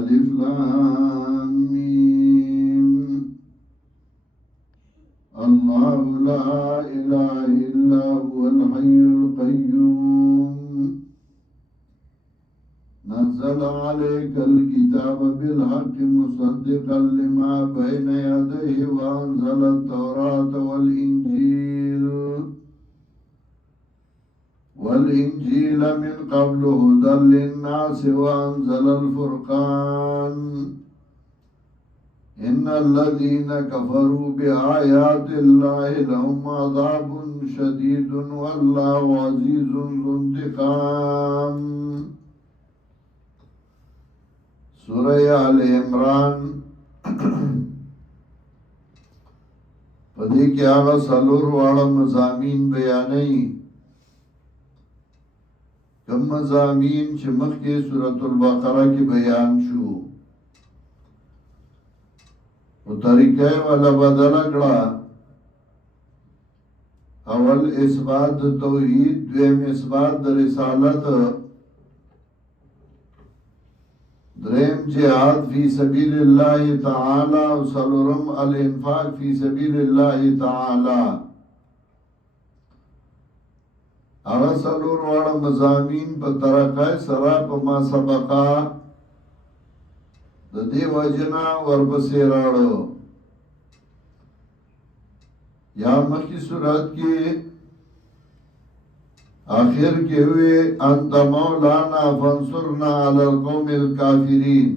ألف لام ميم. الله لا إله إلا هو الحي القيوم نزل عليك الكتاب بالحق مصدقا لما بين يديه وأنزل التوراة والإنجيل من قبل هدى للناس وأنزل الفرقان إن الذين كفروا بآيات الله لهم عذاب شديد والله عزيز ذو انتقام. سورہ آل عمران پدې کې هغه څلور واړه مضامین بیانوي. کوم مضامین چې مخکې سورۃ البقره کې بیان شو، او طریقې ولا بدل کړه. اول اثبات د توحید، دویم اثبات د رسالت، دریم جهاد فی سبیل الله تعالی، او څلورم الانفاق فی سبیل الله تعالی. هغه څلور واړه مضامین په طریقه سره په ما سبقا د دې وجنا ورپسې راړو. یا مخی صورت کې آخر کې ہوئے انت مولانا فانصرنا علی القوم الکافرین.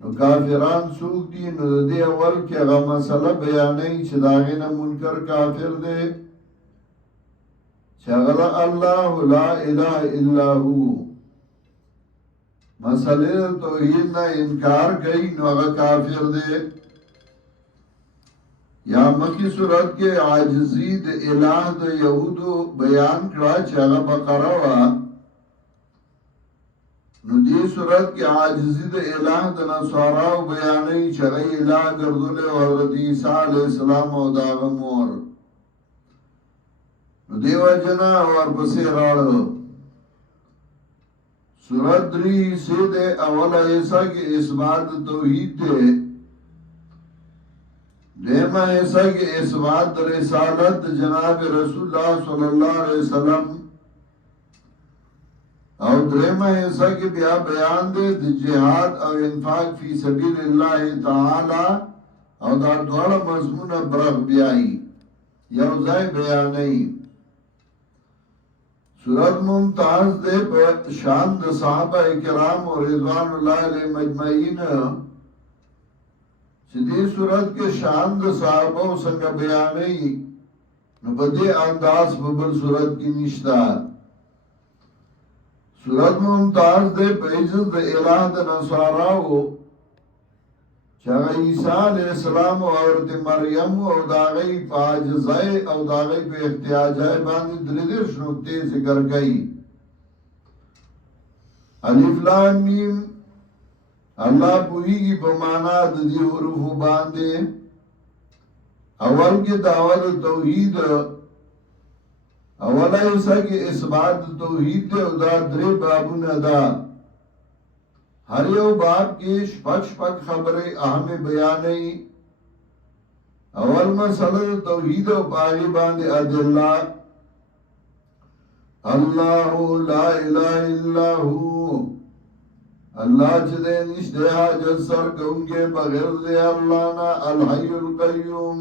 نو کافران سوک دی؟ نو دې اول کې هغه مسله بیانوي چې د هغې نه منکر کافر دی، چې هغه الله لا اله الا هو مسئلے توحید نہ انکار کئی نو هغه کافر دی. یا مکی صورت کے عاجزی د الہ د یهودو بیان کړه چې هغه بقره وا. نو دې صورت کې عاجزی د الہ د نصاراو بیانوي چې هغه الہ ګرځولې او حضرت عیسی علیه السلام او د هغه مور. نو دیو جنا ورپسې راړو. سورت 3 سے دے اولا ایسا کی اثبات توحید دے، دیمہ ایسا کی اثبات رسالت جناب رسول اللہ صلی اللہ علیہ وسلم، او دیمہ ایسا کی بیا بیان دے جہاد او انفاق فی سبیل اللہ تعالی، او دا دوڑا مضمون برغ بیائی یوزائی بیانی. سورت ممتاز دے پر شان د صحابہ کرام و رضوان اللہ علیہ مجمعین، چې دې سورت کې شان د صحابہ څنګه بیانوي، نو په دې انداز په بل سورت کې نشته. سورت ممتاز دے په عزت د الہ د نصاراو، چې هغه عیسی علیہ السلام او حضرت مریم او د هغې په عاجزۍ او د هغې په احتیاجۍ باندې درې دېرش نقطې ذکر کوي. الف لام میم، الله پوهیږي په معنا د دې حروفو باندې. اول کې دعوت توحید، اوله حصہ کې اثبات توحید او دا درې بابونه ده. ہر یو باب کی شپک خبریں اہم بیانی. اول مسئلہ توحید و پاہی باند ادلہ. اللہ لا الہ الا ہو، اللہ چدے نشتے حاجت سر کونگے بغیر دے اللہ نا الحی القیوم،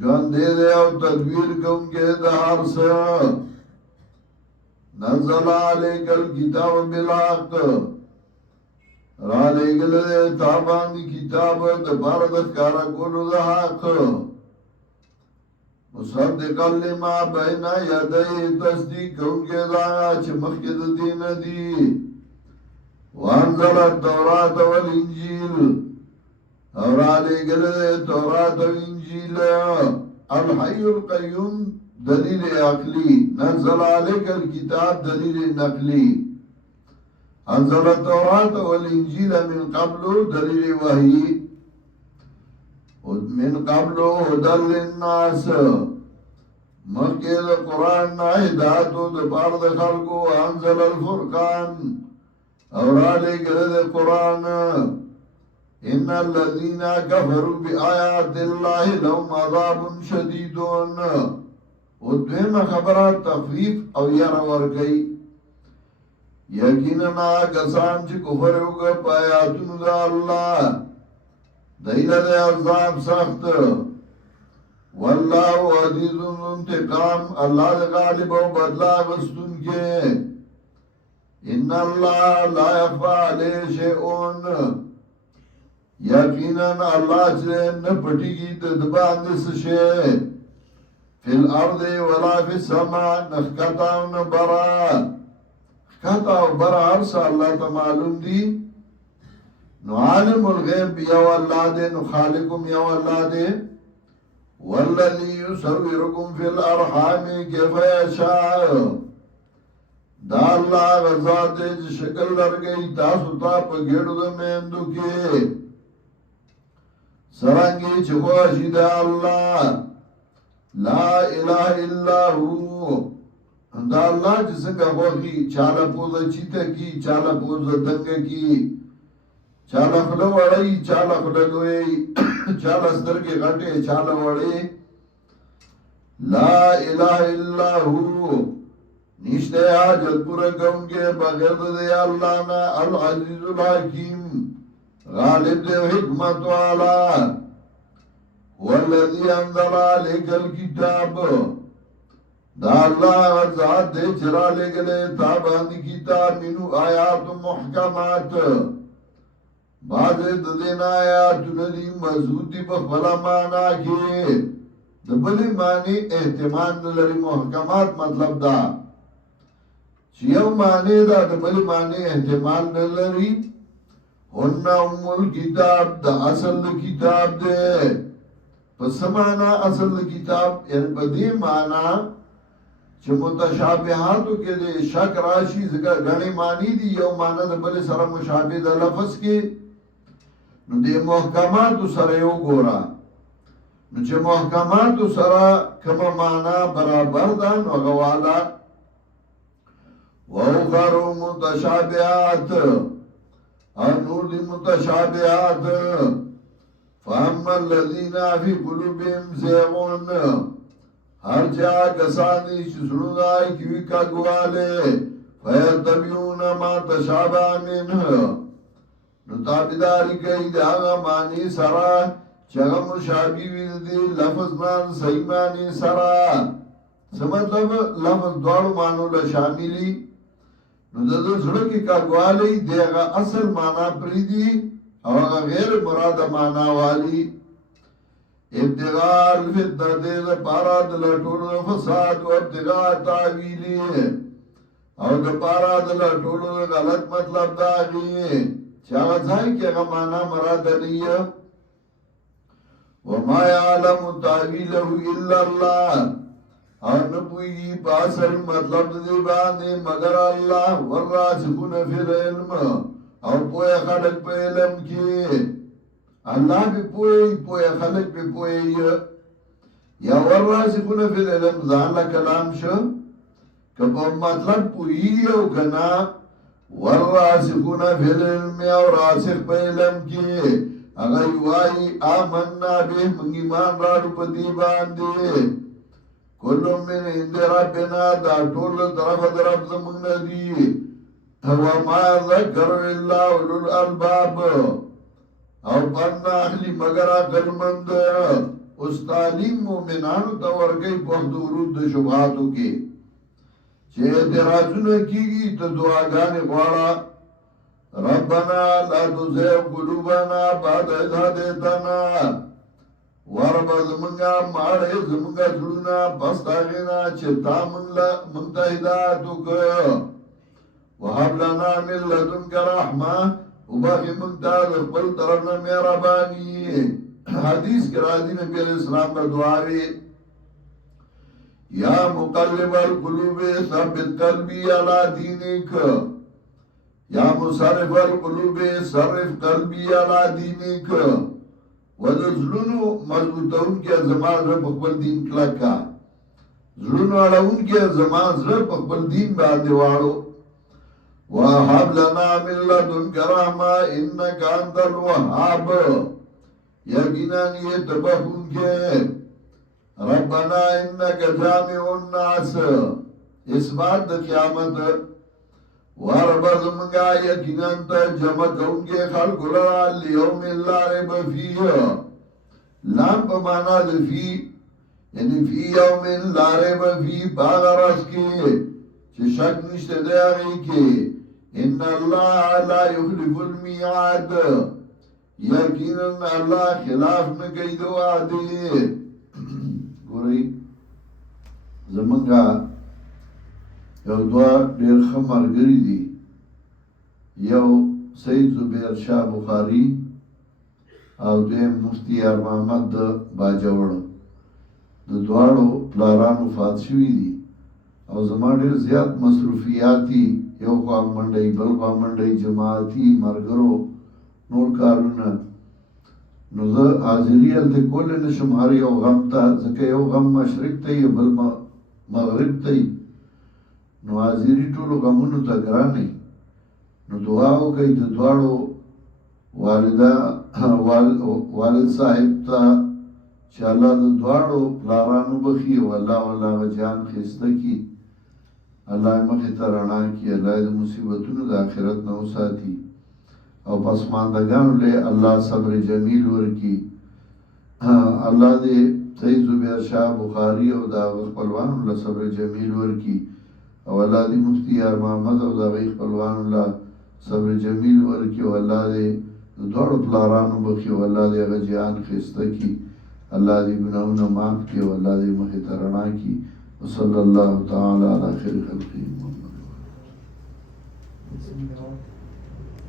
جوان دے دے او تدبیر کونگے دہار سے. نزل علیک الکتاب بالحق، را لګل دې تابانی کتاب د بار د کارا کولو د حق. مصدقا لما بین یدی، تصدیق کوونکی دا چې مخکې د دین دی. وانزل التوراة والانجیل، او را لګل دې تورات او انجیل. الحی القیوم دلیل عقلی، نزل علیک الکتاب دلیل نقلی. انزل التوراة والانجیل من قبل دلیل وحی، من قبل هدى للناس، مخکې د قرآن نه هدایت د پاره د خلکو. انزل الفرقان، او را لے گرد قرآن ان الذین کفروا بآیات اللہ لهم عذاب شدیدون او دویم خبره تخفیف او یر ورگئی یقینا کسان چې کفر وکړ په آیاتونو د الله دایله د عذاب سخت والله عزیز انتقام الله غالب او بدلا غستونکي ان الله لا يخفى عليه شيء یقینا الله چې نه پټیږي د باندې څه شي فی الارض ولا فی السماء نخکتا و نبرا خکتا و برا عرصا اللہ تا معلوم دی نو عالم الغیب you Allah they know خالقم you اللہ دے والذی یصورکم فی الارحام کیف یشاء دا اللہ غزات دے جو شکل لرگئی تاسو تا پا گیڑو دا میندو کے سرنگی چخواشی دا اللہ لا الہ الا ہو دا اللہ جسنگا خوخی چالا پوزا چیتا کی چالا پوزا دنگا کی چالا خلو وڑی چالا خلوئی چالا سترگی غٹے چالا وڑی لا الہ الا ہو نشتے حاجت پورا کونگے بغیر دے اللہ نا العزیز الحکیم غالب دے حکمت والا والذی انزل علیک الکتاب دا اللہ ذات دے چرا لے گلے تابانی کتاب منو آیات محکمات بعض دین آیات ندی مضبوط دی بخبلا مانا کی دبلی معنی احتمال نلری محکمات مطلب دا چیو معنی دا دبلی معنی احتمال نلری هن ام الکتاب دا اصل کتاب دے پس مانا اصل کتاب یعنی پا دی مانا چه متشابهاتو که دی شک راشی ذکر گنی معنی دی یو مانا دا بلی سر مشابه دا لفظ کی نو دی محکماتو سر یو گورا نو چه محکماتو سر کم مانا برابر دا نو غوالا وَأُخَرُ مُتَشَابِهَاتِ نور دی متشابهات فَأَمَّا الَّذِينَ فِي قُلُوبِهِمْ زَيْغٌ ہر جا کسانی چسڑو دائی کیوی کا گوالے فَيَتَّبِعُونَ مَا تَشَابَهَ مِنْهُ نو تابداری کئی داغا معنی سرا چگا مشابی وید دی لفظ مان صحیح معنی سرا سمطلب لفظ دوارو مانو لشاملی نو دادو زڑکی کا گوالی دیگا اصل مانا پریدی او غیر مراد مانا والی ابتغاء الفتنہ دید پارا دلٹول فساد و ابتغاء تعویلی او دا پارا دلٹول غلط مطلب داغی چاگا زائی کہ اگا مانا مراد نہیں وما یعلم تعویلہ الا اللہ اور نپوئی پاسر مطلب دی باندے مگر اللہ والراسخون فی العلم اور پوئے خلق پہ علم کی اللہ بھی پوئے خلق پہ پوئے یا والراسخون فی العلم زانلہ کلام شو کبھو مطلب پوئی او کنا والراسخون فی العلم اور راسخ پہ علم کی اگر یوائی آمنا بے منگی مان راڑو پہ دی باندے کلو من عند ربنا دا ټول طرف درب زمون ندی وما ذکر الا اولو الالباب او پرنا اخلی مگر عقل مند اس تعلیم مومنانو تا ورگئی پخت ورود دا شبهاتو کے چه اعتراضونه کیگی تا دعاگانی خوارا ربنا لا تزیغ قلوبنا بعد اذ هدیتنا وربا زمنگا ماڑے زمنگا زلونا پستاغینا چتا منتا ہدایتو که وحب لنا من لدن کا رحمہ وباقی منتا دخبل طرفنا میرا بانی حدیث کرا دی نبی علیہ السلام کا دعاوی یا مقلب القلوب ثبت قلبی علی دینک یا مصرف القلوب صرف قلبی علی دینک ودو زلونو مضبوطون کیا زمان رب اقبل دین کلک کا زلونو اڑاون کیا زمان رب اقبل دین با دیوارو وهب لنا من لدنك رحمة إنك أنت الوهاب يقينا يتبخنك ربنا إنك جامع الناس إثبات قیامت وربز منگا یقینا جمع کونگے خلق لرا لیوم لا ریب فیہ لام پا مانا فی یعنی فی یوم لا ریب فی باغرس کے چه شک نشتے دے آگئی کے ان اللہ لا یخلف المیعاد یقینا اللہ خلاف میں کئی دو آدھے گوری زمنگا یو دوا ډیر ښه ملګري دي یو سید زبیر شاه بخاري او دویم مفتی یار محمد د باجوړ د دواړو پلارانو وفات شوي دي او زما ډیر زیات مصروفیات دي یو خوا منډۍ بل خوا منډۍ جماعتي ملګرو نور کارونه نو زه حاضري هلته کولی نه شم هر یو غم ته ځکه یو غم مشرق ته یې بل مغرب ته یې نو حاضری ټولو غمونو ته ګرانې نو دعا وکړئ د دواړو والد صاحب ته چې الله د دواړو پلارانو بخي او الله هغه جان ښایسته کړي الله یې مخې ته رڼا کړي الله یې د مصیبتونو د آخرت نه وساتي او پسماندګانو له الله صبر جمیل ورکړي الله دې سید زبیر شاه بخاري او د هغه خپلوانو له صبر جمیل ورکړي او الله دې مفتی یار محمد او د هغې خپلوانو له صبر جمیل ورکړي او الله دې د دواړو پلارانو بخي او الله دې هغه جهان ښایسته کړي الله دې ګناهونه معاف کړي او الله دې مخې ته رڼا کړي وصلی الله تعالی علی خیر خلقه محمد